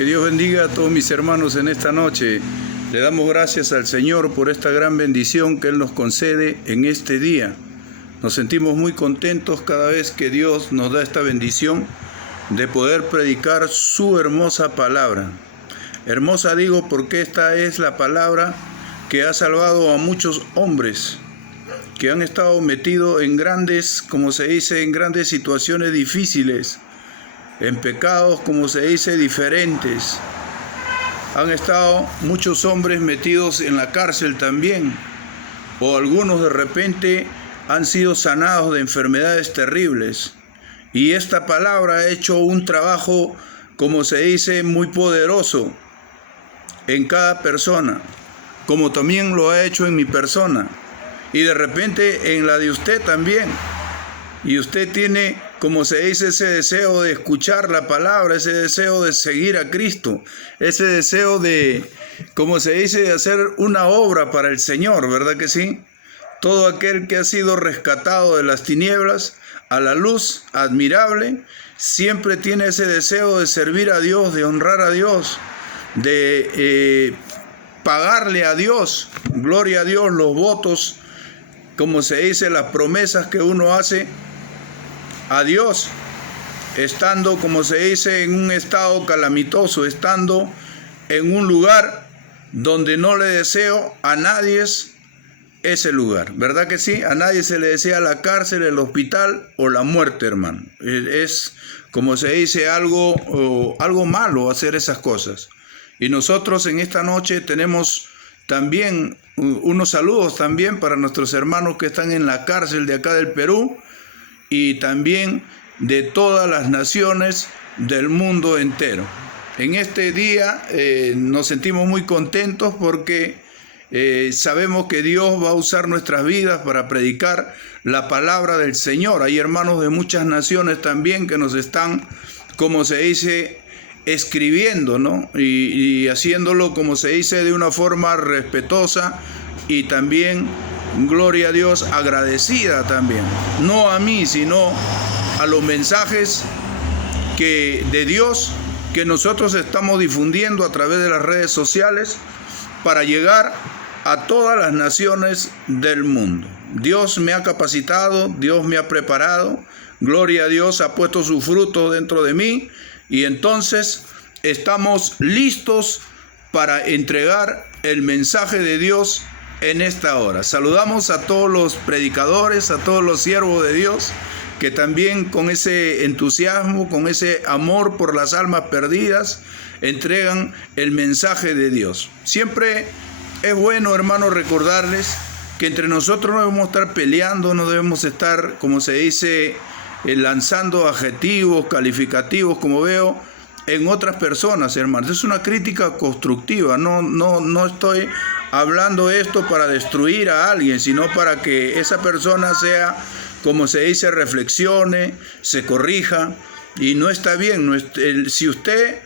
Que Dios bendiga a todos mis hermanos en esta noche. Le damos gracias al Señor por esta gran bendición que Él nos concede en este día. Nos sentimos muy contentos cada vez que Dios nos da esta bendición de poder predicar su hermosa palabra. Hermosa digo porque esta es la palabra que ha salvado a muchos hombres que han estado metidos en grandes, como se dice, en grandes situaciones difíciles, en pecados, como se dice, diferentes. Han estado muchos hombres metidos en la cárcel también, o algunos de repente han sido sanados de enfermedades terribles. Y esta palabra ha hecho un trabajo, como se dice, muy poderoso en cada persona, como también lo ha hecho en mi persona, y de repente en la de usted también. Y usted tiene, como se dice, ese deseo de escuchar la palabra, ese deseo de seguir a Cristo, ese deseo de, como se dice, de hacer una obra para el Señor, ¿verdad que sí? Todo aquel que ha sido rescatado de las tinieblas a la luz admirable, siempre tiene ese deseo de servir a Dios, de honrar a Dios, de pagarle a Dios, gloria a Dios, los votos, como se dice, las promesas que uno hace a Dios, estando, como se dice, en un estado calamitoso, estando en un lugar donde no le deseo a nadie ese lugar, ¿verdad que sí? A nadie se le desea la cárcel, el hospital o la muerte, hermano. Es, como se dice, algo malo hacer esas cosas. Y nosotros en esta noche tenemos también unos saludos también para nuestros hermanos que están en la cárcel de acá del Perú y también de todas las naciones del mundo entero. En este día nos sentimos muy contentos porque sabemos que Dios va a usar nuestras vidas para predicar la palabra del Señor. Hay hermanos de muchas naciones también que nos están, como se dice, escribiendo, ¿no? Y haciéndolo, como se dice, de una forma respetuosa y también, gloria a Dios, agradecida también. No a mí, sino a los mensajes de Dios que nosotros estamos difundiendo a través de las redes sociales para llegar a todas las naciones del mundo. Dios me ha capacitado, Dios me ha preparado, gloria a Dios, ha puesto su fruto dentro de mí y entonces estamos listos para entregar el mensaje de Dios en esta hora. Saludamos a todos los predicadores, a todos los siervos de Dios que también con ese entusiasmo, con ese amor por las almas perdidas, entregan el mensaje de Dios. Siempre es bueno, hermanos, recordarles que entre nosotros no debemos estar peleando, no debemos estar, como se dice, lanzando adjetivos, calificativos, como veo en otras personas, hermanos. Es una crítica constructiva, no estoy hablando esto para destruir a alguien, sino para que esa persona sea, como se dice, reflexione, se corrija, y no está bien. Si usted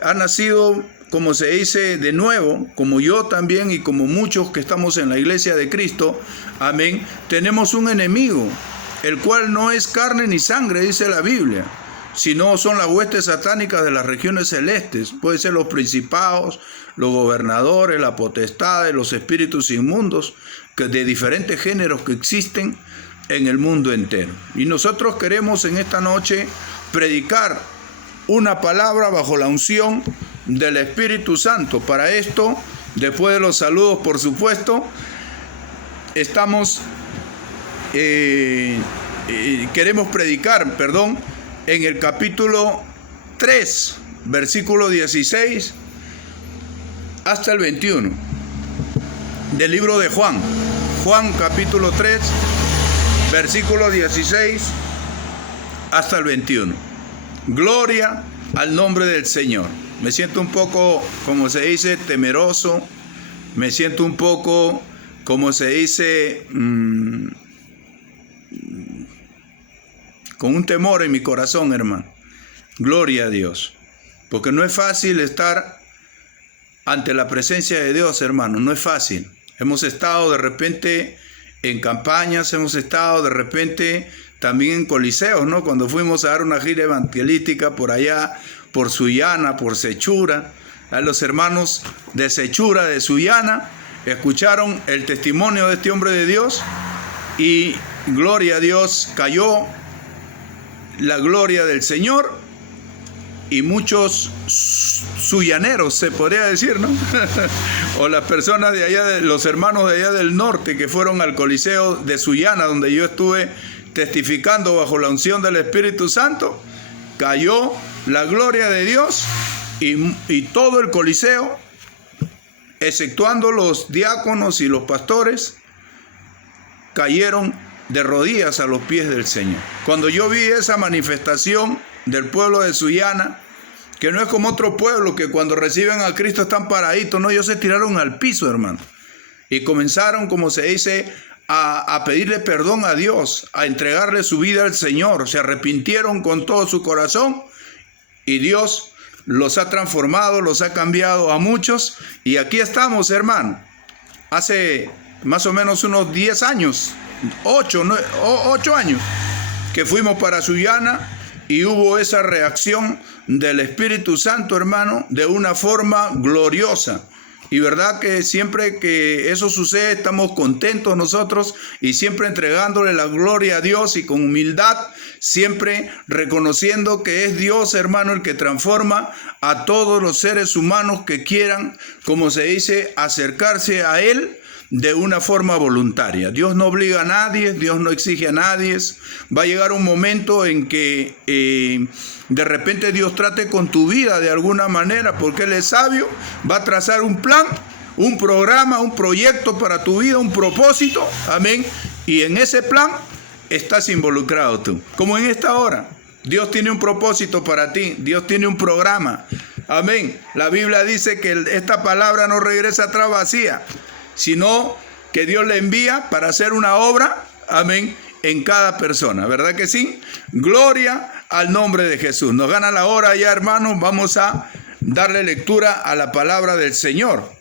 ha nacido, como se dice, de nuevo, como yo también y como muchos que estamos en la iglesia de Cristo, amén, tenemos un enemigo, el cual no es carne ni sangre, dice la Biblia, sino son las huestes satánicas de las regiones celestes. Puede ser los principados, los gobernadores, la potestad, los espíritus inmundos de diferentes géneros que existen en el mundo entero. Y nosotros queremos en esta noche predicar una palabra bajo la unción del Espíritu Santo. Para esto, después de los saludos, por supuesto, queremos predicar, en el capítulo 3, versículo 16 hasta el 21 del libro de Juan. Juan capítulo 3, versículo 16 hasta el 21. Gloria al nombre del Señor. Me siento un poco, como se dice, temeroso. Me siento un poco, como se dice, con un temor en mi corazón, hermano. Gloria a Dios. Porque no es fácil estar ante la presencia de Dios, hermano. No es fácil. Hemos estado de repente en campañas, hemos estado de repente también en coliseos, ¿no? Cuando fuimos a dar una gira evangelística por allá, por Sullana, por Sechura, a los hermanos de Sechura, de Sullana, escucharon el testimonio de este hombre de Dios y gloria a Dios, cayó la gloria del Señor y muchos sullaneros, se podría decir, ¿no? O las personas de allá, los hermanos de allá del norte que fueron al Coliseo de Sullana, donde yo estuve testificando bajo la unción del Espíritu Santo, cayó la gloria de Dios y todo el Coliseo, exceptuando los diáconos y los pastores, cayeron de rodillas a los pies del Señor. Cuando yo vi esa manifestación del pueblo de Sullana, que no es como otro pueblo que cuando reciben a Cristo están paraditos, no, ellos se tiraron al piso, hermano, y comenzaron, como se dice, a pedirle perdón a Dios, a entregarle su vida al Señor, se arrepintieron con todo su corazón y Dios los ha transformado, los ha cambiado a muchos y aquí estamos, hermano. Hace más o menos unos 10 años, 8 años, que fuimos para Sullana y hubo esa reacción del Espíritu Santo, hermano, de una forma gloriosa. Y verdad que siempre que eso sucede estamos contentos nosotros y siempre entregándole la gloria a Dios y con humildad, siempre reconociendo que es Dios, hermano, el que transforma a todos los seres humanos que quieran, como se dice, acercarse a Él de una forma voluntaria. Dios no obliga a nadie, Dios no exige a nadie. Va a llegar un momento en que de repente Dios trate con tu vida de alguna manera, porque Él es sabio, va a trazar un plan, un programa, un proyecto para tu vida, un propósito, amén, y en ese plan estás involucrado tú, como en esta hora. Dios tiene un propósito para ti, Dios tiene un programa, amén. La Biblia dice que esta palabra no regresa atrás vacía, sino que Dios le envía para hacer una obra, amén, en cada persona, ¿verdad que sí? Gloria al nombre de Jesús. Nos gana la hora ya, hermanos, vamos a darle lectura a la palabra del Señor.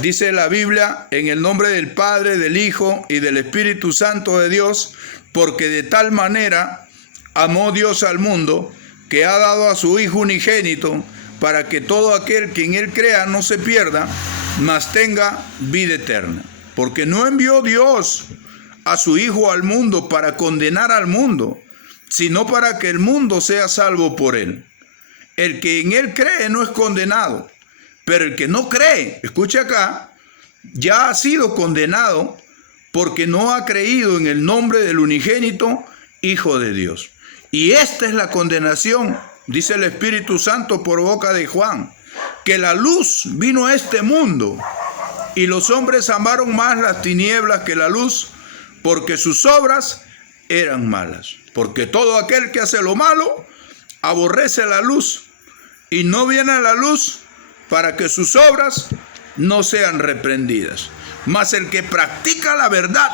Dice la Biblia, en el nombre del Padre, del Hijo y del Espíritu Santo de Dios, porque de tal manera amó Dios al mundo, que ha dado a su Hijo unigénito, para que todo aquel que en Él crea no se pierda, mas tenga vida eterna. Porque no envió Dios a su Hijo al mundo para condenar al mundo, sino para que el mundo sea salvo por Él. El que en Él cree no es condenado, pero el que no cree, escuche acá, ya ha sido condenado porque no ha creído en el nombre del unigénito Hijo de Dios. Y esta es la condenación, dice el Espíritu Santo por boca de Juan, que la luz vino a este mundo y los hombres amaron más las tinieblas que la luz, porque sus obras eran malas. Porque todo aquel que hace lo malo aborrece la luz y no viene a la luz para que sus obras no sean reprendidas. Mas el que practica la verdad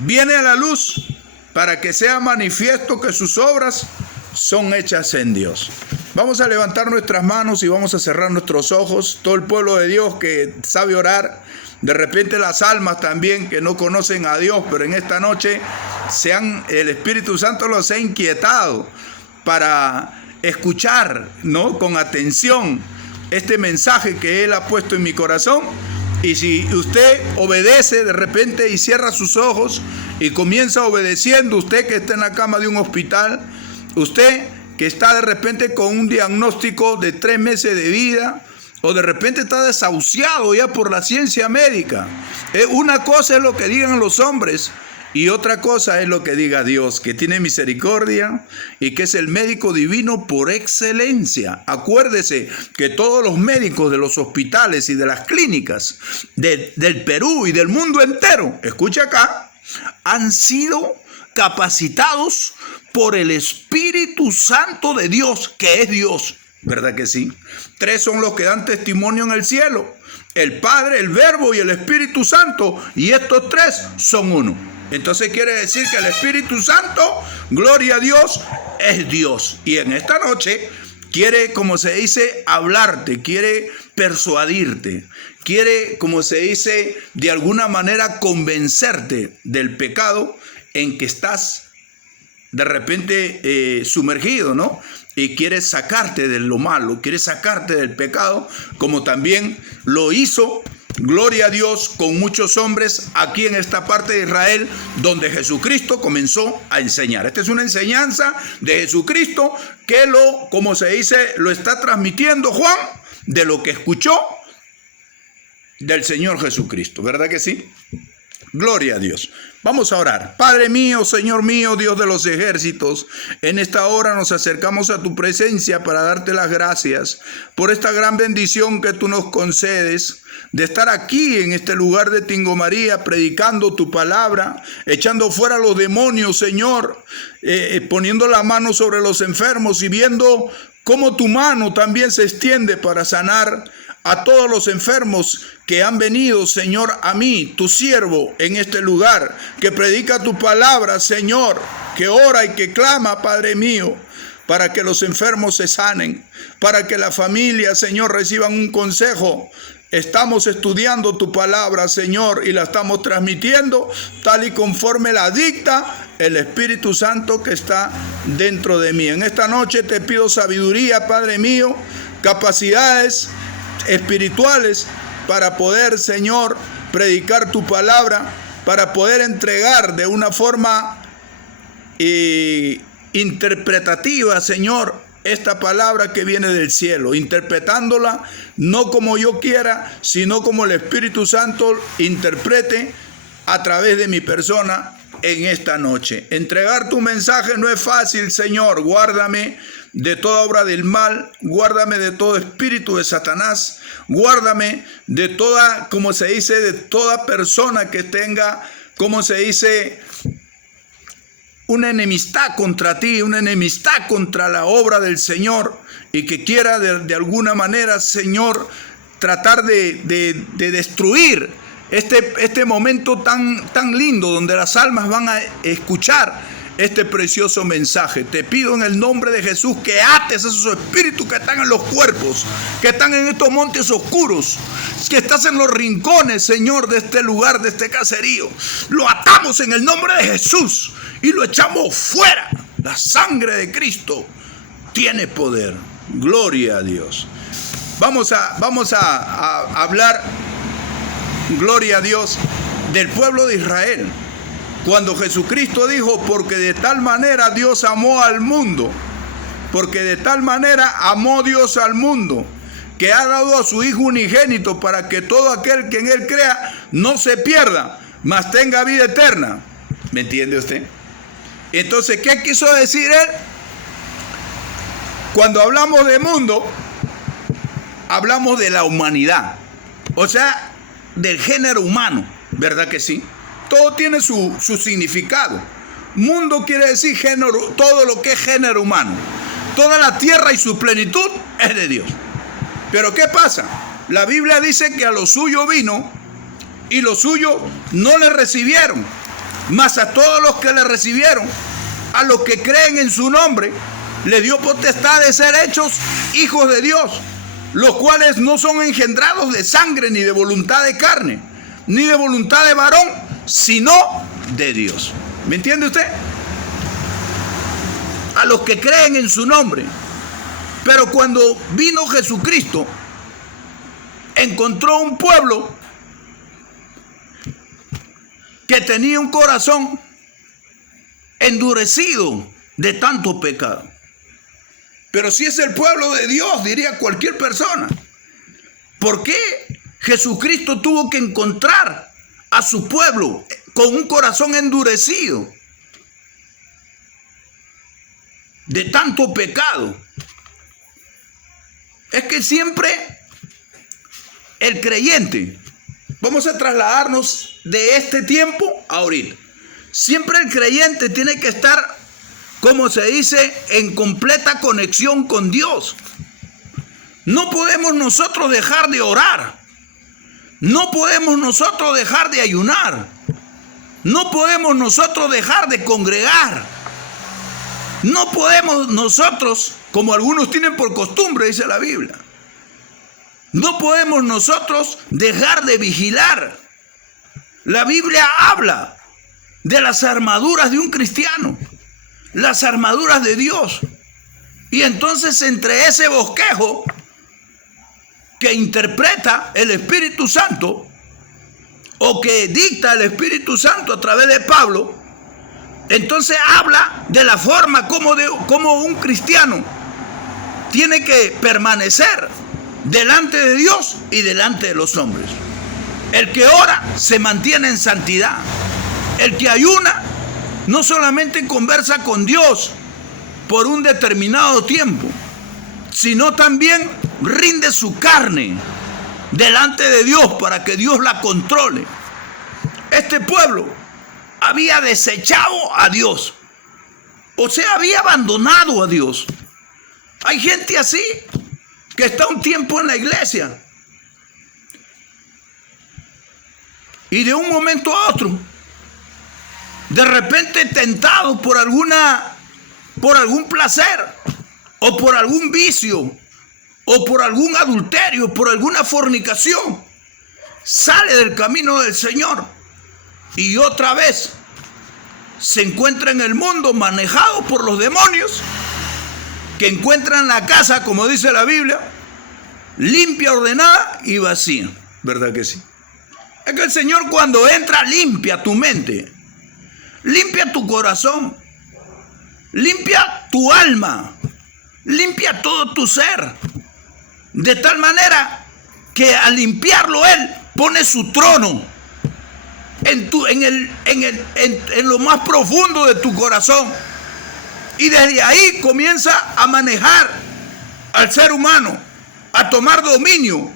viene a la luz para que sea manifiesto que sus obras son hechas en Dios. Vamos a levantar nuestras manos y vamos a cerrar nuestros ojos. Todo el pueblo de Dios que sabe orar, de repente las almas también que no conocen a Dios, pero en esta noche el Espíritu Santo los ha inquietado para escuchar, ¿no?, con atención este mensaje que Él ha puesto en mi corazón. Y si usted obedece de repente y cierra sus ojos y comienza obedeciendo, usted que está en la cama de un hospital, usted que está de repente con un diagnóstico de 3 meses de vida, o de repente está desahuciado ya por la ciencia médica. Una cosa es lo que digan los hombres y otra cosa es lo que diga Dios, que tiene misericordia y que es el médico divino por excelencia. Acuérdese que todos los médicos de los hospitales y de las clínicas del Perú y del mundo entero, escucha acá, han sido capacitados por el Espíritu Santo de Dios, que es Dios. ¿Verdad que sí? 3 son los que dan testimonio en el cielo: el Padre, el Verbo y el Espíritu Santo. Y estos 3 son uno. Entonces quiere decir que el Espíritu Santo, gloria a Dios, es Dios. Y en esta noche quiere, como se dice, hablarte, quiere persuadirte, quiere, como se dice, de alguna manera convencerte del pecado en que estás de repente sumergido, ¿no? Y quiere sacarte de lo malo, quiere sacarte del pecado, como también lo hizo, gloria a Dios, con muchos hombres aquí en esta parte de Israel, donde Jesucristo comenzó a enseñar. Esta es una enseñanza de Jesucristo que como se dice, lo está transmitiendo Juan de lo que escuchó del Señor Jesucristo, ¿verdad que sí? Gloria a Dios. Vamos a orar. Padre mío, Señor mío, Dios de los ejércitos, en esta hora nos acercamos a tu presencia para darte las gracias por esta gran bendición que tú nos concedes de estar aquí en este lugar de Tingo María, predicando tu palabra, echando fuera los demonios, Señor, poniendo la mano sobre los enfermos y viendo cómo tu mano también se extiende para sanar a todos los enfermos que han venido, Señor, a mí, tu siervo, en este lugar, que predica tu palabra, Señor, que ora y que clama, Padre mío, para que los enfermos se sanen, para que la familia, Señor, reciban un consejo. Estamos estudiando tu palabra, Señor, y la estamos transmitiendo tal y conforme la dicta el Espíritu Santo que está dentro de mí. En esta noche te pido sabiduría, Padre mío, capacidades espirituales para poder, Señor, predicar tu palabra, para poder entregar de una forma interpretativa, Señor, esta palabra que viene del cielo, interpretándola no como yo quiera, sino como el Espíritu Santo interprete a través de mi persona en esta noche. Entregar tu mensaje no es fácil, Señor. Guárdame de toda obra del mal, guárdame de todo espíritu de Satanás, guárdame de toda, como se dice, de toda persona que tenga, como se dice, una enemistad contra ti, una enemistad contra la obra del Señor y que quiera de alguna manera, Señor, tratar de destruir este momento tan lindo donde las almas van a escuchar este precioso mensaje. Te pido en el nombre de Jesús que ates esos espíritus que están en los cuerpos, que están en estos montes oscuros, que estás en los rincones, Señor, de este lugar, de este caserío. Lo atamos en el nombre de Jesús y lo echamos fuera. La sangre de Cristo tiene poder. Gloria a Dios. Vamos a hablar, gloria a Dios, del pueblo de Israel. Cuando Jesucristo dijo, porque de tal manera Dios amó al mundo, porque de tal manera amó Dios al mundo, que ha dado a su Hijo unigénito para que todo aquel que en Él crea no se pierda, mas tenga vida eterna. ¿Me entiende usted? Entonces, ¿qué quiso decir Él? Cuando hablamos de mundo, hablamos de la humanidad, o sea, del género humano, ¿verdad que sí? Todo tiene su significado. Mundo quiere decir género, todo lo que es género humano. Toda la tierra y su plenitud es de Dios. Pero ¿qué pasa? La Biblia dice que a lo suyo vino y los suyos no le recibieron. Mas a todos los que le recibieron, a los que creen en su nombre, le dio potestad de ser hechos hijos de Dios, los cuales no son engendrados de sangre, ni de voluntad de carne, ni de voluntad de varón, sino de Dios. ¿Me entiende usted? A los que creen en su nombre. Pero cuando vino Jesucristo, encontró un pueblo que tenía un corazón endurecido de tanto pecado. Pero si es el pueblo de Dios, diría cualquier persona, ¿por qué Jesucristo tuvo que encontrar a su pueblo con un corazón endurecido de tanto pecado? Es que siempre el creyente, vamos a trasladarnos de este tiempo a ahorita, siempre el creyente tiene que estar, como se dice, en completa conexión con Dios. No podemos nosotros dejar de orar. No podemos nosotros dejar de ayunar. No podemos nosotros dejar de congregar. No podemos nosotros, como algunos tienen por costumbre, dice la Biblia, no podemos nosotros dejar de vigilar. La Biblia habla de las armaduras de un cristiano. las armaduras de Dios. Y entonces entre ese bosquejo que interpreta el Espíritu Santo, o que dicta el Espíritu Santo a través de Pablo, entonces habla de la forma como un cristiano tiene que permanecer delante de Dios y delante de los hombres. El que ora se mantiene en santidad. El que ayuna no solamente conversa con Dios por un determinado tiempo, sino también rinde su carne delante de Dios para que Dios la controle. Este pueblo había desechado a Dios, o sea, había abandonado a Dios. Hay gente así que está un tiempo en la iglesia y de un momento a otro, de repente tentado por algún placer o por algún vicio o por algún adulterio, por alguna fornicación, sale del camino del Señor y otra vez se encuentra en el mundo manejado por los demonios, que encuentran la casa, como dice la Biblia, limpia, ordenada y vacía. ¿Verdad que sí? Es que el Señor, cuando entra, limpia tu mente, limpia tu corazón, limpia tu alma, limpia todo tu ser, de tal manera que al limpiarlo Él pone su trono en lo más profundo de tu corazón, y desde ahí comienza a manejar al ser humano, a tomar dominio,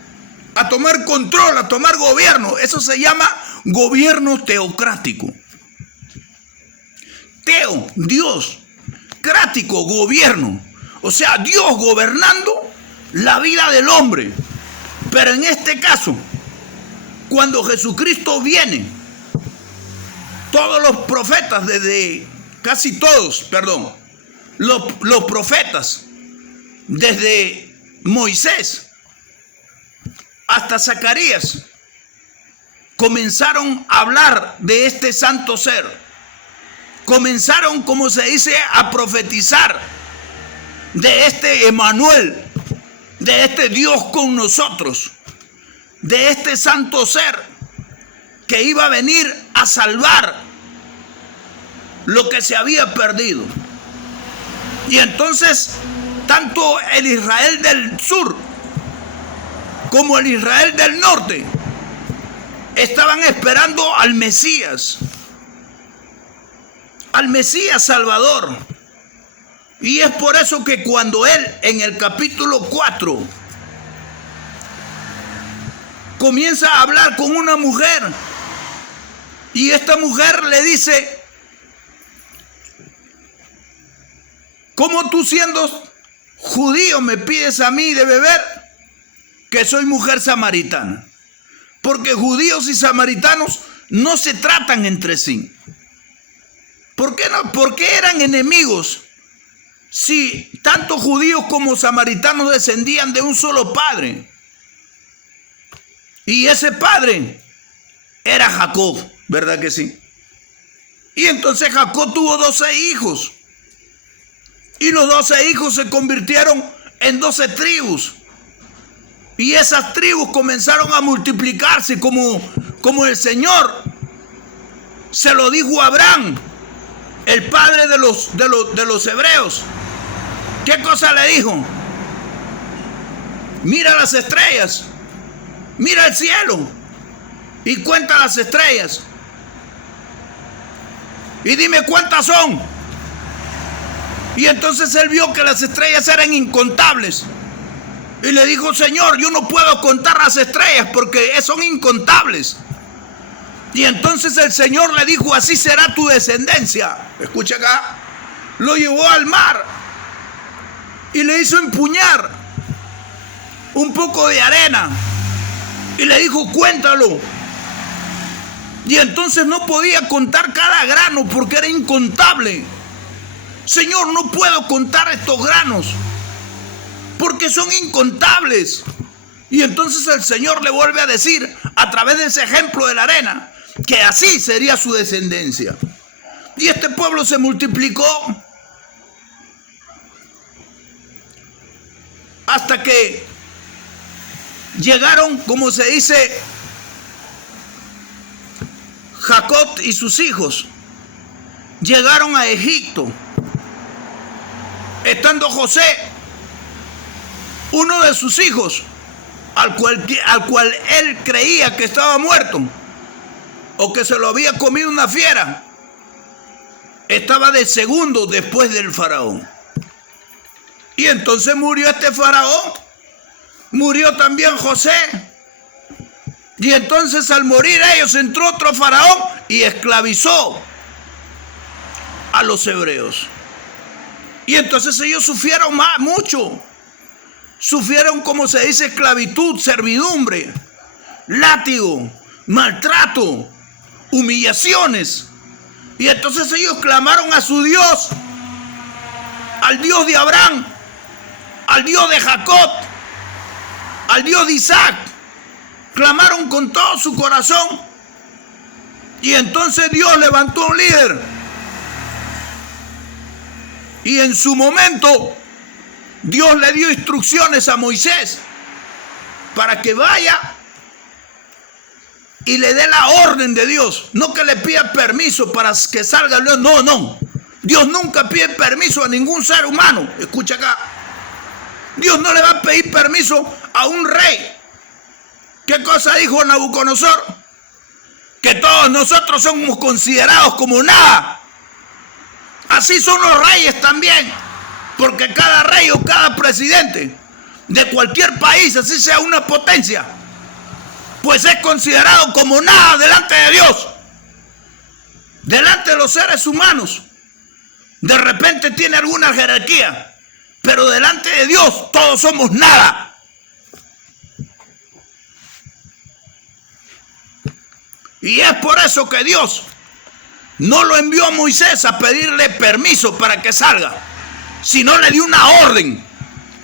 a tomar control, a tomar gobierno. Eso se llama gobierno teocrático. Teo, Dios; crático, gobierno. O sea, Dios gobernando la vida del hombre. Pero en este caso, cuando Jesucristo viene, todos los profetas, los profetas, desde Moisés hasta Zacarías, comenzaron a hablar de este santo ser. Comenzaron, como se dice, a profetizar de este Emmanuel, de este Dios con nosotros, de este santo ser que iba a venir a salvar lo que se había perdido. Y entonces, tanto el Israel del sur como el Israel del norte estaban esperando al Mesías Salvador. Y es por eso que cuando él, en el capítulo 4, comienza a hablar con una mujer, y esta mujer le dice: ¿cómo tú, siendo judío, me pides a mí de beber, que soy mujer samaritana? Porque judíos y samaritanos no se tratan entre sí. ¿Por qué no? ¿Por qué eran enemigos? Si tanto judíos como samaritanos descendían de un solo padre. Y ese padre era Jacob, ¿verdad que sí? Y entonces Jacob tuvo 12 hijos. Y los 12 hijos se convirtieron en 12 tribus. Y esas tribus comenzaron a multiplicarse como el Señor se lo dijo a Abraham, el padre de los hebreos. ¿Qué cosa le dijo? Mira las estrellas, mira el cielo y cuenta las estrellas y dime cuántas son. Y entonces él vio que las estrellas eran incontables y le dijo: Señor, yo no puedo contar las estrellas porque son incontables. Y entonces el Señor le dijo: así será tu descendencia. Escucha acá. Lo llevó al mar y le hizo empuñar un poco de arena y le dijo: cuéntalo. Y entonces no podía contar cada grano porque era incontable. Señor, no puedo contar estos granos porque son incontables. Y entonces el Señor le vuelve a decir, a través de ese ejemplo de la arena, que así sería su descendencia. Y este pueblo se multiplicó hasta que llegaron, como se dice, Jacob y sus hijos. Llegaron a Egipto. Estando José, uno de sus hijos, al cual él creía que estaba muerto o que se lo había comido una fiera, estaba de segundo después del faraón. Y entonces murió este faraón, murió también José. Y entonces al morir ellos entró otro faraón y esclavizó a los hebreos. Y entonces ellos sufrieron mucho. Sufrieron, como se dice, esclavitud, servidumbre, látigo, maltrato, humillaciones. Y entonces ellos clamaron a su Dios, al Dios de Abraham, al Dios de Jacob, al Dios de Isaac. Clamaron con todo su corazón. Y entonces Dios levantó un líder. Y en su momento Dios le dio instrucciones a Moisés para que vaya y le dé la orden de Dios. No que le pida permiso para que salga el león. No, no. Dios nunca pide permiso a ningún ser humano. Escucha acá. Dios no le va a pedir permiso a un rey. ¿Qué cosa dijo Nabucodonosor? Que todos nosotros somos considerados como nada. Así son los reyes también. Porque cada rey o cada presidente de cualquier país, así sea una potencia, pues es considerado como nada delante de Dios. Delante de los seres humanos, de repente tiene alguna jerarquía, pero delante de Dios todos somos nada. Y es por eso que Dios no lo envió a Moisés a pedirle permiso para que salga, sino le dio una orden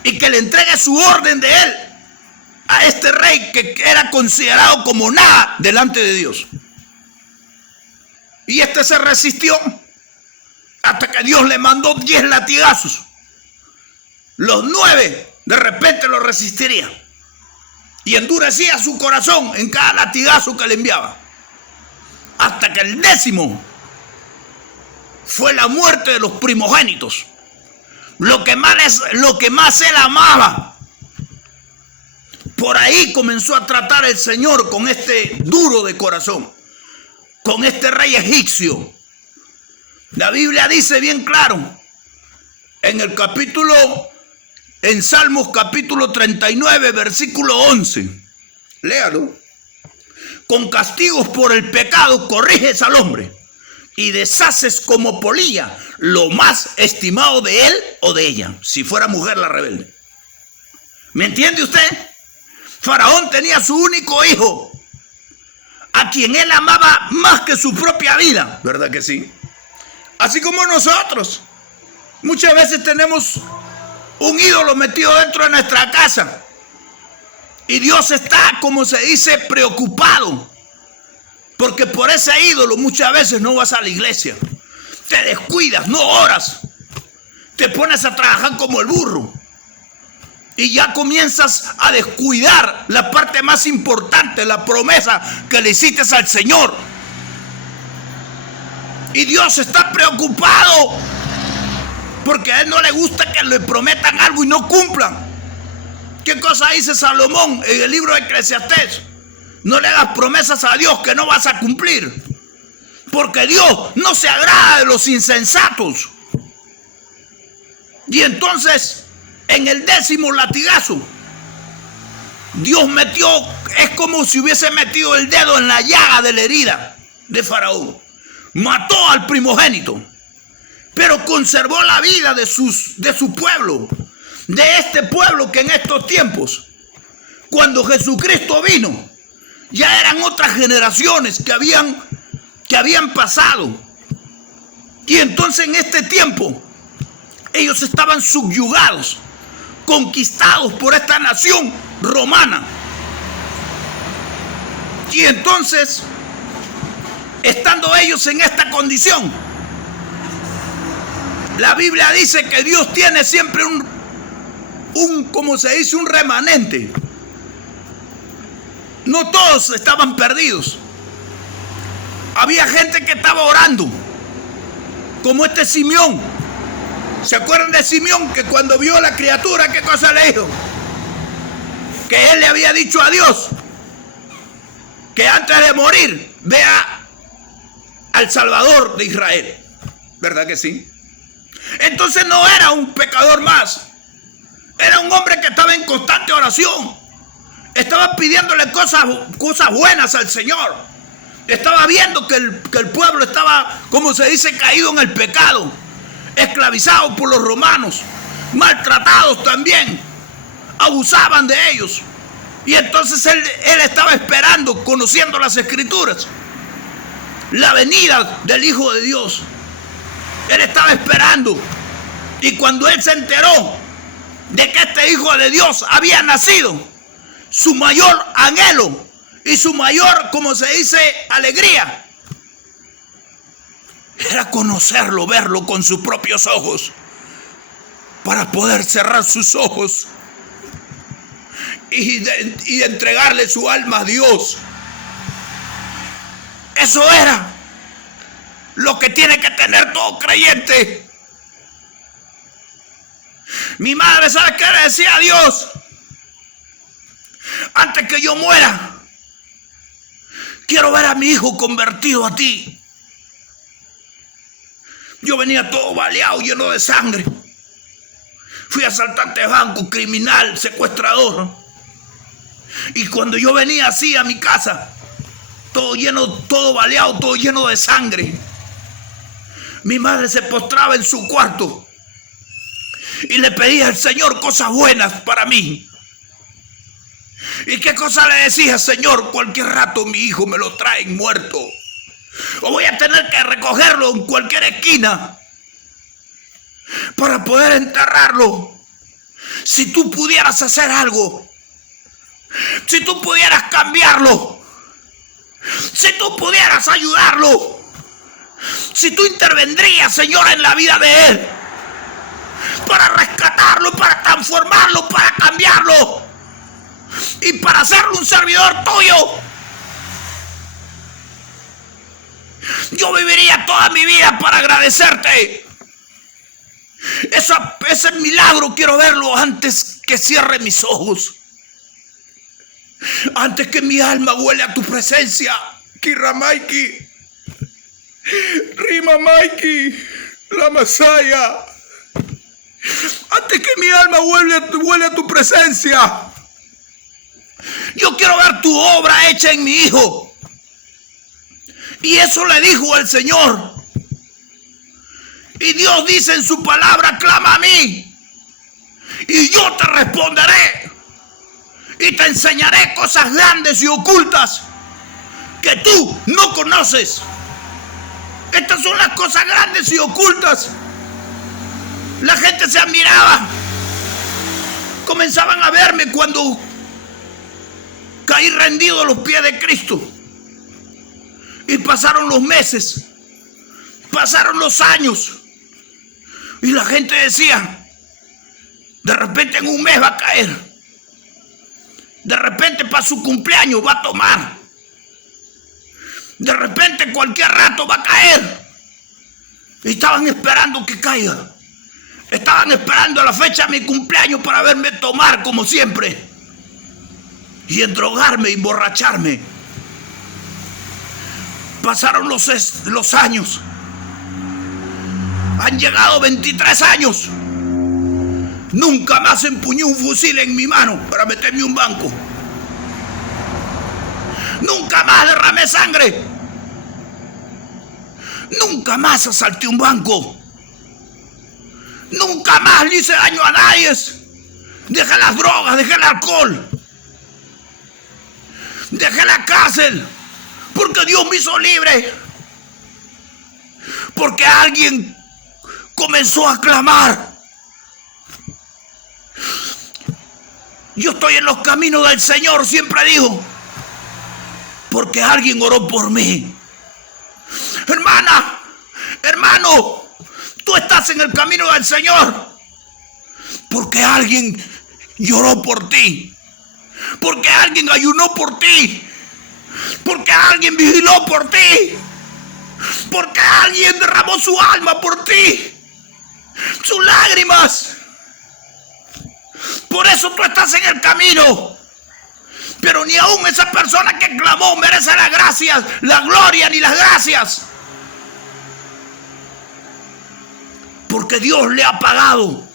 y que le entregue su orden de él a este rey que era considerado como nada delante de Dios. Y este se resistió hasta que Dios le mandó 10 latigazos. Los 9 de repente lo resistiría y endurecía su corazón en cada latigazo que le enviaba, hasta que el 10º fue la muerte de los primogénitos, lo que más él amaba. Por ahí comenzó a tratar el Señor con este duro de corazón, con este rey egipcio. La Biblia dice bien claro en Salmos capítulo 39, versículo 11. Léalo. Con castigos por el pecado corriges al hombre y deshaces como polilla lo más estimado de él o de ella, si fuera mujer la rebelde. ¿Me entiende usted? Faraón tenía su único hijo, a quien él amaba más que su propia vida, ¿verdad que sí? Así como nosotros muchas veces tenemos un ídolo metido dentro de nuestra casa y Dios está, como se dice, preocupado, porque por ese ídolo muchas veces no vas a la iglesia, te descuidas, no oras, te pones a trabajar como el burro y ya comienzas a descuidar la parte más importante, la promesa que le hiciste al Señor. Y Dios está preocupado porque a él no le gusta que le prometan algo y no cumplan. ¿Qué cosa dice Salomón en el libro de Eclesiastés? No le hagas promesas a Dios que no vas a cumplir, porque Dios no se agrada de los insensatos. Y entonces, en el 10º latigazo, Dios metió, es como si hubiese metido el dedo en la llaga de la herida de Faraón. Mató al primogénito, pero conservó la vida de su pueblo, de este pueblo que en estos tiempos, cuando Jesucristo vino, ya eran otras generaciones que habían pasado. Y entonces en este tiempo ellos estaban subyugados, conquistados por esta nación romana. Y entonces, estando ellos en esta condición, la Biblia dice que Dios tiene siempre como se dice, un remanente. No todos estaban perdidos. Había gente que estaba orando, como este Simeón. ¿Se acuerdan de Simeón, que cuando vio a la criatura, qué cosa le dijo? Que él le había dicho a Dios que antes de morir vea al Salvador de Israel. ¿Verdad que sí? Entonces no era un pecador más. Era un hombre que estaba en constante oración. Estaba pidiéndole cosas buenas al Señor. Estaba viendo que el pueblo estaba, como se dice, caído en el pecado, esclavizados por los romanos, maltratados también, abusaban de ellos. Y entonces él estaba esperando, conociendo las Escrituras, la venida del Hijo de Dios. Él estaba esperando. Y cuando él se enteró de que este Hijo de Dios había nacido, su mayor anhelo y su mayor, como se dice, alegría era conocerlo, verlo con sus propios ojos, para poder cerrar sus ojos y entregarle su alma a Dios. Eso era lo que tiene que tener todo creyente. Mi madre, ¿sabe qué le decía a Dios? Antes que yo muera, quiero ver a mi hijo convertido a ti. Yo venía todo baleado, lleno de sangre. Fui asaltante de banco, criminal, secuestrador. Y cuando yo venía así a mi casa, todo lleno, todo baleado, todo lleno de sangre, mi madre se postraba en su cuarto y le pedía al Señor cosas buenas para mí. ¿Y qué cosa le decía? Señor, cualquier rato mi hijo me lo traen muerto, o voy a tener que recogerlo en cualquier esquina para poder enterrarlo. Si tú pudieras hacer algo, si tú pudieras cambiarlo, si tú pudieras ayudarlo, si tú intervendrías, Señor, en la vida de él, para rescatarlo, para transformarlo, para cambiarlo y para hacerlo un servidor tuyo, yo viviría toda mi vida para agradecerte. Ese milagro quiero verlo antes que cierre mis ojos, antes que mi alma huele a tu presencia. Kiramaiki, Rima Maiki, la Masaya. Antes que mi alma huele a tu presencia, yo quiero ver tu obra hecha en mi hijo. Y eso le dijo el Señor. Y Dios dice en su palabra: clama a mí y yo te responderé y te enseñaré cosas grandes y ocultas que tú no conoces. Estas son las cosas grandes y ocultas. La gente se admiraba, comenzaban a verme cuando caí rendido a los pies de Cristo. Y pasaron los meses, pasaron los años, y la gente decía: de repente en un mes va a caer, de repente para su cumpleaños va a tomar, de repente cualquier rato va a caer. Y estaban esperando que caiga, estaban esperando la fecha de mi cumpleaños para verme tomar como siempre y endrogarme, emborracharme. Pasaron los años. Han llegado 23 años. Nunca más empuñé un fusil en mi mano para meterme en un banco. Nunca más derramé sangre. Nunca más asalté un banco. Nunca más le hice daño a nadie. Dejé las drogas, dejé el alcohol, dejé la cárcel, porque Dios me hizo libre. Porque alguien comenzó a clamar. Yo estoy en los caminos del Señor, siempre digo, porque alguien oró por mí. Hermana, hermano, tú estás en el camino del Señor porque alguien lloró por ti, porque alguien ayunó por ti, porque alguien vigiló por ti, porque alguien derramó su alma por ti, sus lágrimas. Por eso tú estás en el camino. Pero ni aún esa persona que clamó merece las gracias, la gloria ni las gracias. Porque Dios le ha pagado,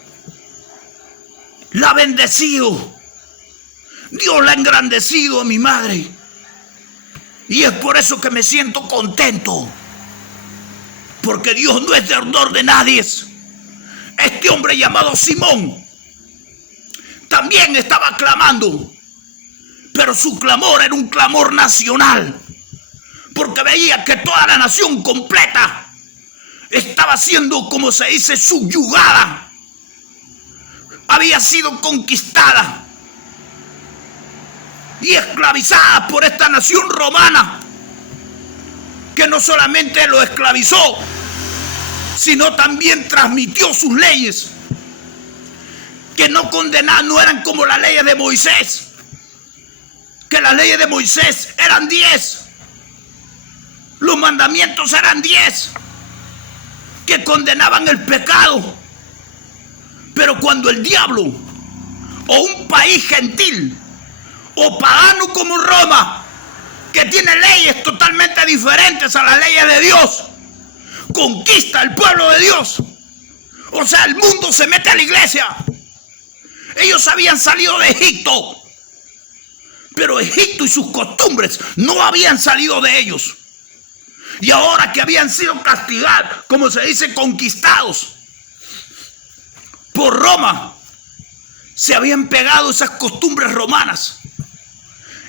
la ha bendecido, Dios la ha engrandecido a mi madre. Y es por eso que me siento contento. Porque Dios no es deudor de nadie. Este hombre llamado Simón también estaba clamando. Pero su clamor era un clamor nacional. Porque veía que toda la nación completa estaba siendo, como se dice, subyugada. Había sido conquistada y esclavizada por esta nación romana, que no solamente lo esclavizó, sino también transmitió sus leyes, que no condenaban, no eran como las leyes de Moisés, que las leyes de Moisés eran 10, los mandamientos eran 10, que condenaban el pecado. Pero cuando el diablo o un país gentil o pagano como Roma, que tiene leyes totalmente diferentes a las leyes de Dios, conquista al pueblo de Dios, o sea, el mundo se mete a la iglesia. Ellos habían salido de Egipto, pero Egipto y sus costumbres no habían salido de ellos. Y ahora que habían sido castigados, como se dice, conquistados por Roma, se habían pegado esas costumbres romanas.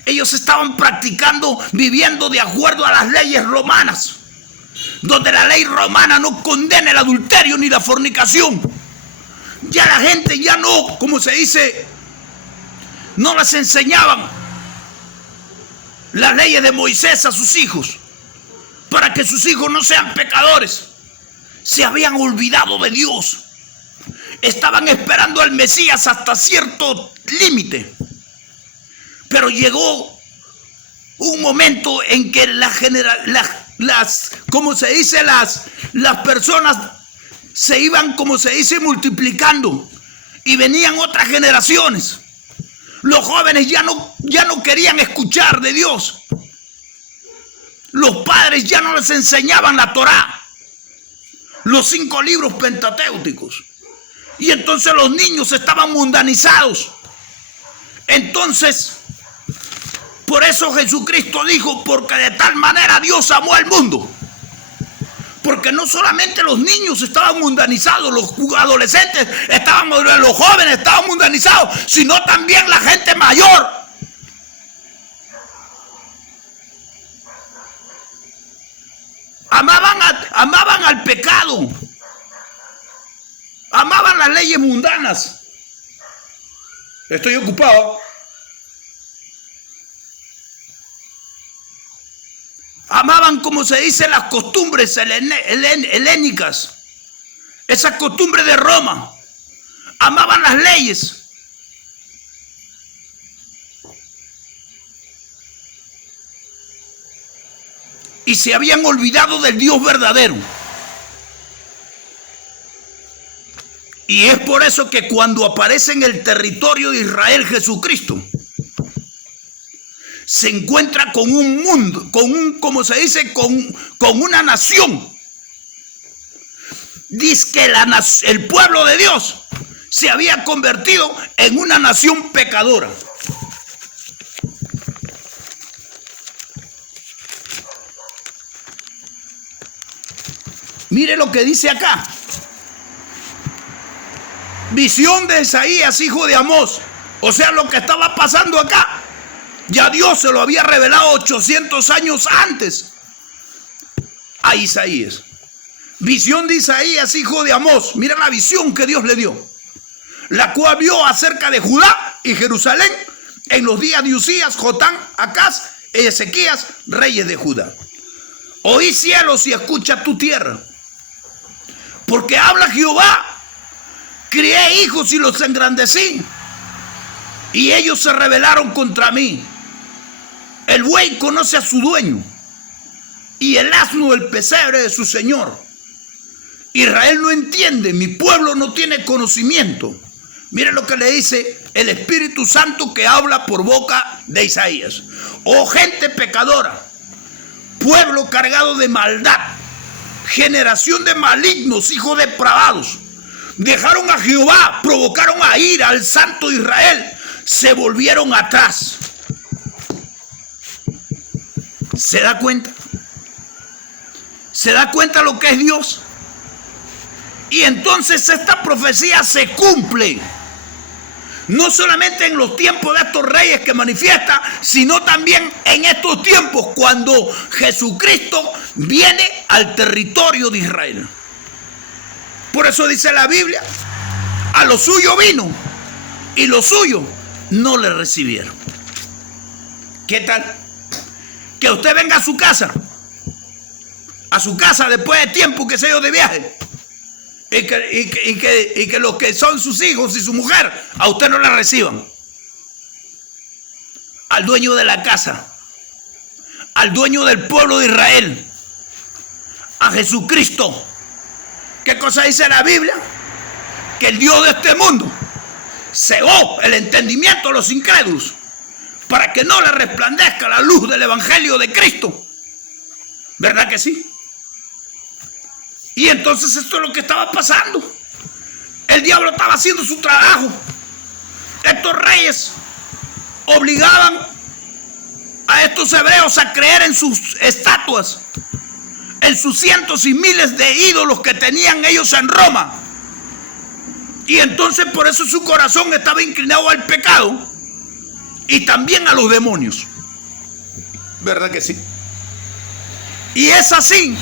Ellos estaban practicando, viviendo de acuerdo a las leyes romanas, donde la ley romana no condena el adulterio ni la fornicación. Ya la gente ya no, como se dice, no les enseñaban las leyes de Moisés a sus hijos, para que sus hijos no sean pecadores. Se habían olvidado de Dios. Estaban esperando al Mesías hasta cierto límite. Pero llegó un momento en que las personas se iban, como se dice, multiplicando, y venían otras generaciones. Los jóvenes ya no querían escuchar de Dios. Los padres ya no les enseñaban la Torá, los 5 libros pentateucos. Y entonces los niños estaban mundanizados. Entonces, por eso Jesucristo dijo, porque de tal manera Dios amó al mundo. Porque no solamente los niños estaban mundanizados, los adolescentes estaban, los jóvenes estaban mundanizados, sino también la gente mayor. Amaban al pecado, amaban las leyes mundanas. Estoy ocupado. Amaban, como se dice, las costumbres helénicas, esas costumbres de Roma. Amaban las leyes. Y se habían olvidado del Dios verdadero. Y es por eso que cuando aparece en el territorio de Israel Jesucristo, se encuentra con un mundo, como se dice, con una nación. Dice que el pueblo de Dios se había convertido en una nación pecadora. Mire lo que dice acá. Visión de Isaías, hijo de Amós. O sea, lo que estaba pasando acá, ya Dios se lo había revelado 800 años antes a Isaías. Visión de Isaías, hijo de Amós. Mira la visión que Dios le dio, la cual vio acerca de Judá y Jerusalén en los días de Usías, Jotán, Acaz y Ezequías, reyes de Judá. Oí cielos y escucha tu tierra, porque habla Jehová: crié hijos y los engrandecí, y ellos se rebelaron contra mí. El buey conoce a su dueño y el asno el pesebre de su señor. Israel no entiende, mi pueblo no tiene conocimiento. Miren lo que le dice el Espíritu Santo que habla por boca de Isaías. Oh gente pecadora, pueblo cargado de maldad, generación de malignos, hijos depravados. Dejaron a Jehová, provocaron a ira al Santo de Israel, se volvieron atrás. ¿Se da cuenta? ¿Se da cuenta lo que es Dios? Y entonces esta profecía se cumple. No solamente en los tiempos de estos reyes que manifiesta, sino también en estos tiempos cuando Jesucristo viene al territorio de Israel. Por eso dice la Biblia, a lo suyo vino y lo suyo no le recibieron. ¿Qué tal? Que usted venga a su casa después de tiempo, que se yo, de viaje, y que los que son sus hijos y su mujer a usted no la reciban. Al dueño de la casa, al dueño del pueblo de Israel, a Jesucristo. ¿Qué cosa dice la Biblia? Que el Dios de este mundo cegó el entendimiento de los incrédulos para que no le resplandezca la luz del evangelio de Cristo. ¿Verdad que sí? Y entonces esto es lo que estaba pasando. El diablo estaba haciendo su trabajo. Estos reyes obligaban a estos hebreos a creer en sus estatuas, en sus cientos y miles de ídolos que tenían ellos en Roma. Y entonces por eso su corazón estaba inclinado al pecado y también a los demonios. ¿Verdad que sí? Y es así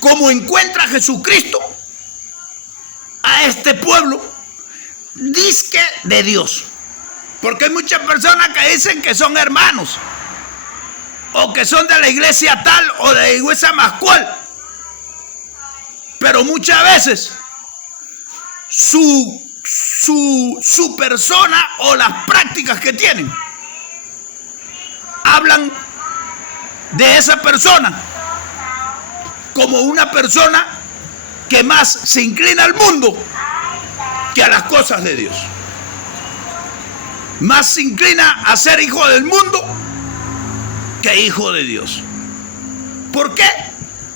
como encuentra Jesucristo a este pueblo disque de Dios. Porque hay muchas personas que dicen que son hermanos, o que son de la iglesia tal o de la iglesia más cual, pero muchas veces su persona o las prácticas que tienen hablan de esa persona como una persona que más se inclina al mundo que a las cosas de Dios. Más se inclina a ser hijo del mundo que hijo de Dios. ¿Por qué?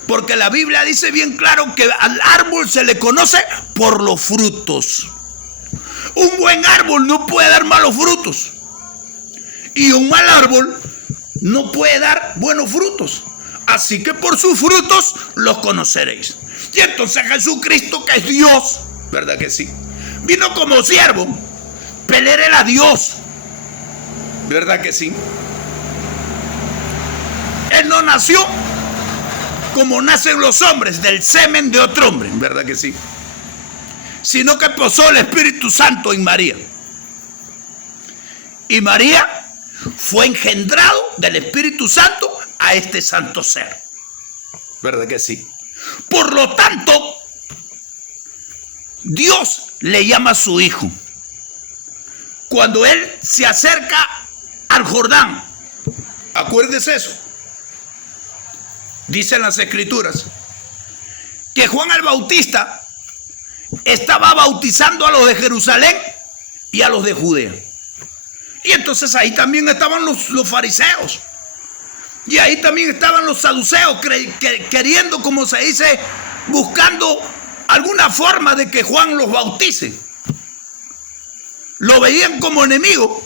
Porque la Biblia dice bien claro que al árbol se le conoce por los frutos. Un buen árbol no puede dar malos frutos, y un mal árbol no puede dar buenos frutos. Así que por sus frutos los conoceréis. Y entonces Jesucristo, que es Dios, ¿verdad que sí?, vino como siervo, pero él era Dios, ¿verdad que sí? Él no nació como nacen los hombres, del semen de otro hombre, ¿verdad que sí?, sino que posó el Espíritu Santo en María. Y María fue engendrado del Espíritu Santo a este santo ser, ¿verdad que sí? Por lo tanto, Dios le llama a su hijo. Cuando él se acerca al Jordán, acuérdese eso, dicen las escrituras que Juan el Bautista estaba bautizando a los de Jerusalén y a los de Judea. Y entonces ahí también estaban los fariseos. Y ahí también estaban los saduceos, queriendo, como se dice, buscando alguna forma de que Juan los bautice. Lo veían como enemigo.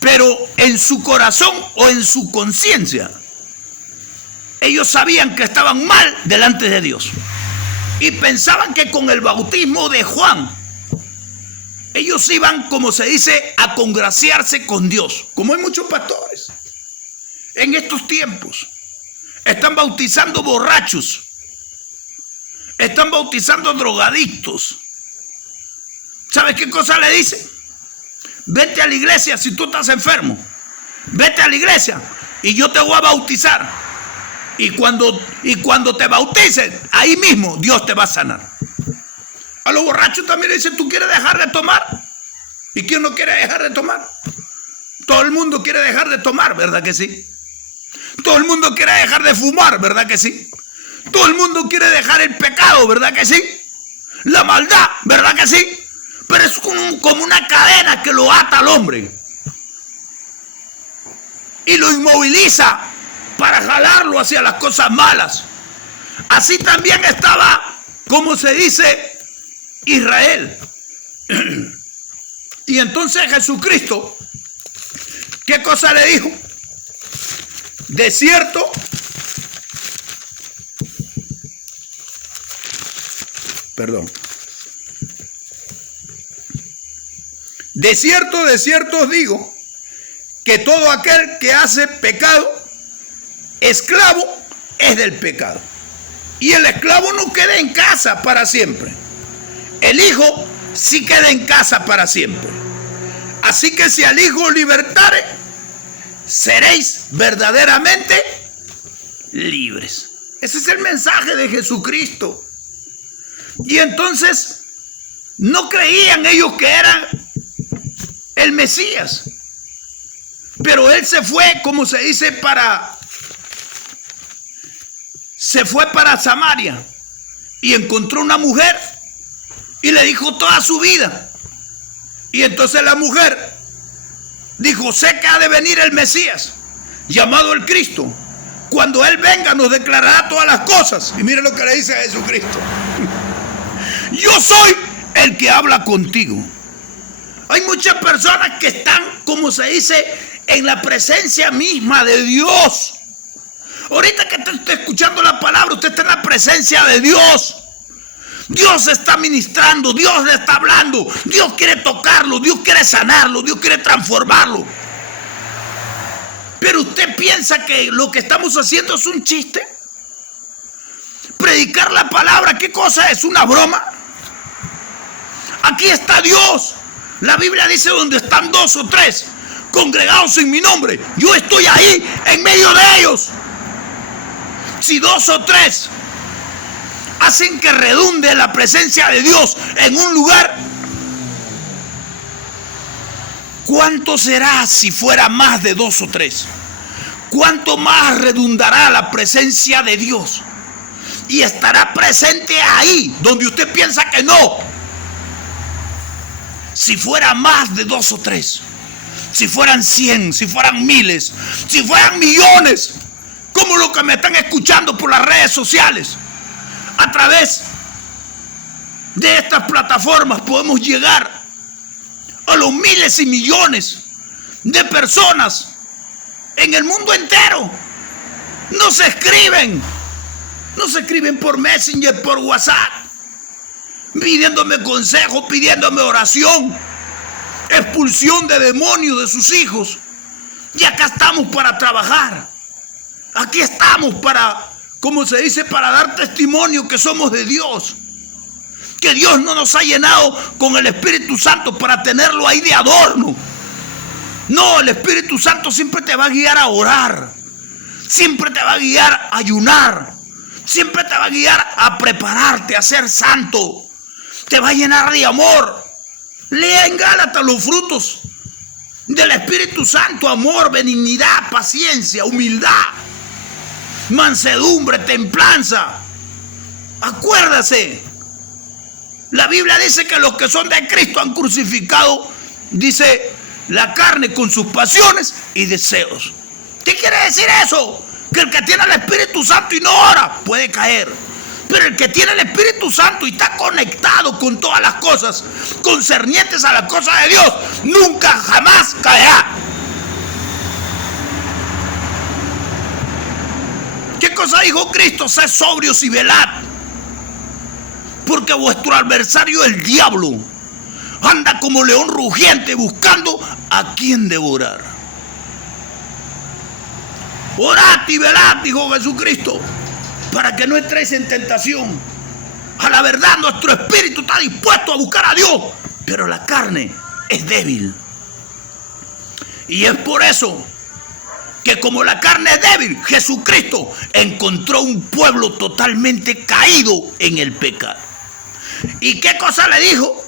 Pero en su corazón o en su conciencia, ellos sabían que estaban mal delante de Dios. Y pensaban que con el bautismo de Juan, ellos iban, como se dice, a congraciarse con Dios. Como hay muchos pastores en estos tiempos, están bautizando borrachos, están bautizando drogadictos. ¿Sabes qué cosa le dicen? Vete a la iglesia si tú estás enfermo. Vete a la iglesia y yo te voy a bautizar. Y cuando te bauticen, ahí mismo Dios te va a sanar. A los borrachos también le dice, ¿tú quieres dejar de tomar? ¿Y quién no quiere dejar de tomar? Todo el mundo quiere dejar de tomar, ¿verdad que sí? Todo el mundo quiere dejar de fumar, ¿verdad que sí? Todo el mundo quiere dejar el pecado, ¿verdad que sí? La maldad, ¿verdad que sí? Pero es como una cadena que lo ata al hombre y lo inmoviliza para jalarlo hacia las cosas malas. Así también estaba, como se dice, Israel. Y entonces Jesucristo, ¿qué cosa le dijo? De cierto, de cierto os digo, que todo aquel que hace pecado, esclavo es del pecado. Y el esclavo no queda en casa para siempre. El hijo sí queda en casa para siempre. Así que si al hijo libertare, seréis verdaderamente libres. Ese es el mensaje de Jesucristo. Y entonces no creían ellos que eran el Mesías. Pero él se fue, como se dice, se fue para Samaria y encontró una mujer y le dijo toda su vida. Y entonces la mujer dijo, sé que ha de venir el Mesías, llamado el Cristo. Cuando Él venga nos declarará todas las cosas. Y mire lo que le dice a Jesucristo. Yo soy el que habla contigo. Hay muchas personas que están, como se dice, en la presencia misma de Dios. Ahorita que te estoy escuchando la palabra, usted está en la presencia de Dios. Dios está ministrando, Dios le está hablando, Dios quiere tocarlo, Dios quiere sanarlo, Dios quiere transformarlo. Pero usted piensa que lo que estamos haciendo es un chiste. Predicar la palabra, ¿qué cosa es? ¿Una broma? Aquí está Dios. La Biblia dice, donde están 2 o 3 congregados en mi nombre, yo estoy ahí en medio de ellos. Si 2 o 3 hacen que redunde la presencia de Dios en un lugar, ¿cuánto será si fuera más de 2 o 3? ¿Cuánto más redundará la presencia de Dios? Y estará presente ahí donde usted piensa que no. Si fuera más de 2 o 3, si fueran 100, si fueran miles, si fueran millones, como los que me están escuchando por las redes sociales, a través de estas plataformas podemos llegar a los miles y millones de personas en el mundo entero. No se escriben por Messenger, por WhatsApp, pidiéndome consejo, pidiéndome oración, expulsión de demonios de sus hijos. Y acá estamos para trabajar. Aquí estamos para, como se dice, para dar testimonio que somos de Dios. Que Dios no nos ha llenado con el Espíritu Santo para tenerlo ahí de adorno. No, el Espíritu Santo siempre te va a guiar a orar. Siempre te va a guiar a ayunar. Siempre te va a guiar a prepararte, a ser santo. Te va a llenar de amor. Lea en Gálatas los frutos del Espíritu Santo: amor, benignidad, paciencia, humildad, mansedumbre, templanza. Acuérdase, la Biblia dice que los que son de Cristo han crucificado, dice, la carne con sus pasiones y deseos. ¿Qué quiere decir eso? Que el que tiene el Espíritu Santo y no ora puede caer. Pero el que tiene el Espíritu Santo y está conectado con todas las cosas concernientes a las cosas de Dios, nunca jamás caerá. ¿Qué cosa dijo Cristo? Sed sobrios y velad, porque vuestro adversario, el diablo, anda como león rugiente buscando a quien devorar. Orad y velad, dijo Jesucristo, para que no entréis en tentación. A la verdad, nuestro espíritu está dispuesto a buscar a Dios, pero la carne es débil. Y es por eso que, como la carne es débil, Jesucristo encontró un pueblo totalmente caído en el pecado. ¿Y qué cosa le dijo?